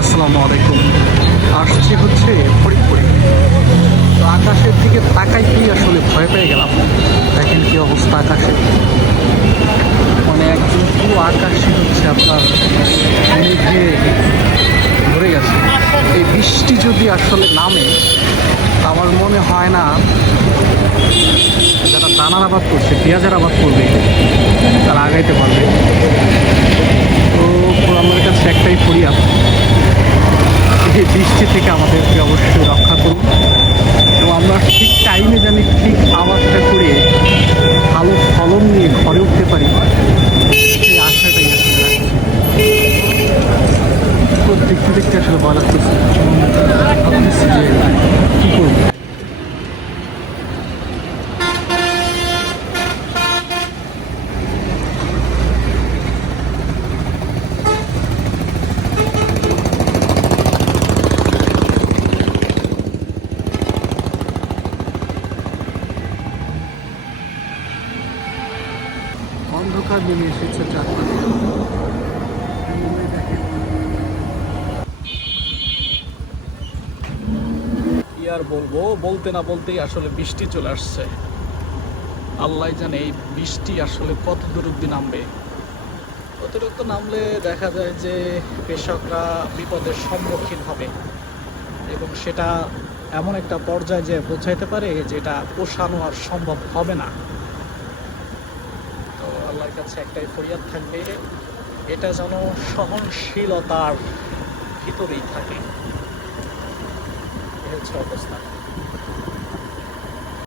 আসসালামু আলাইকুম। আসছি হচ্ছে ফরিদপুরে। তো আকাশের দিকে তাকাইতেই আসলে ভয় পেয়ে গেলাম। দেখেন কি অবস্থা আকাশে। মানে একদম পুরো আকাশই হচ্ছে আপনার মেঘে ভরে গেছে। এই বৃষ্টি যদি আসলে নামে আমার মনে হয় না যারা দানার আবাদ করছে, পেঁয়াজের আবাদ করবে, তারা আগাইতে পারবে। তো আমার কাছে একটাই ফরিয়াদ বৃষ্টি থেকে আমাদেরকে অবশ্যই রক্ষা করুন। এবং আমরা ঠিক টাইমে জানি ঠিক আওয়াজটা করে ভালো ফলন নিয়ে ঘরে উঠতে পারি। সেই আশাটাই আসলে দেখতে দেখতে আসলে ভয় লাগতেছে ভাবতেছি যে কী করব অন্ধকার নেমে এসেছে চারপাশে কি আর বলব? বলতে না বলতেই আসলে বৃষ্টি চলে আসছে। আল্লাহ জানে এই বৃষ্টি আসলে কত দূর অব্দি নামবে। অতিরিক্ত নামলে দেখা যায় যে কৃষকরা বিপদের সম্মুখীন হবে। এবং সেটা এমন একটা পর্যায়ে যে বোঝাইতে পারে যেটা পোষানো আর সম্ভব হবে না। আল্লাহর কাছে একটাই ফরিয়াদ থাকবে এটা যেন সহনশীলতার ভিতরেই থাকে। হচ্ছে অবস্থা।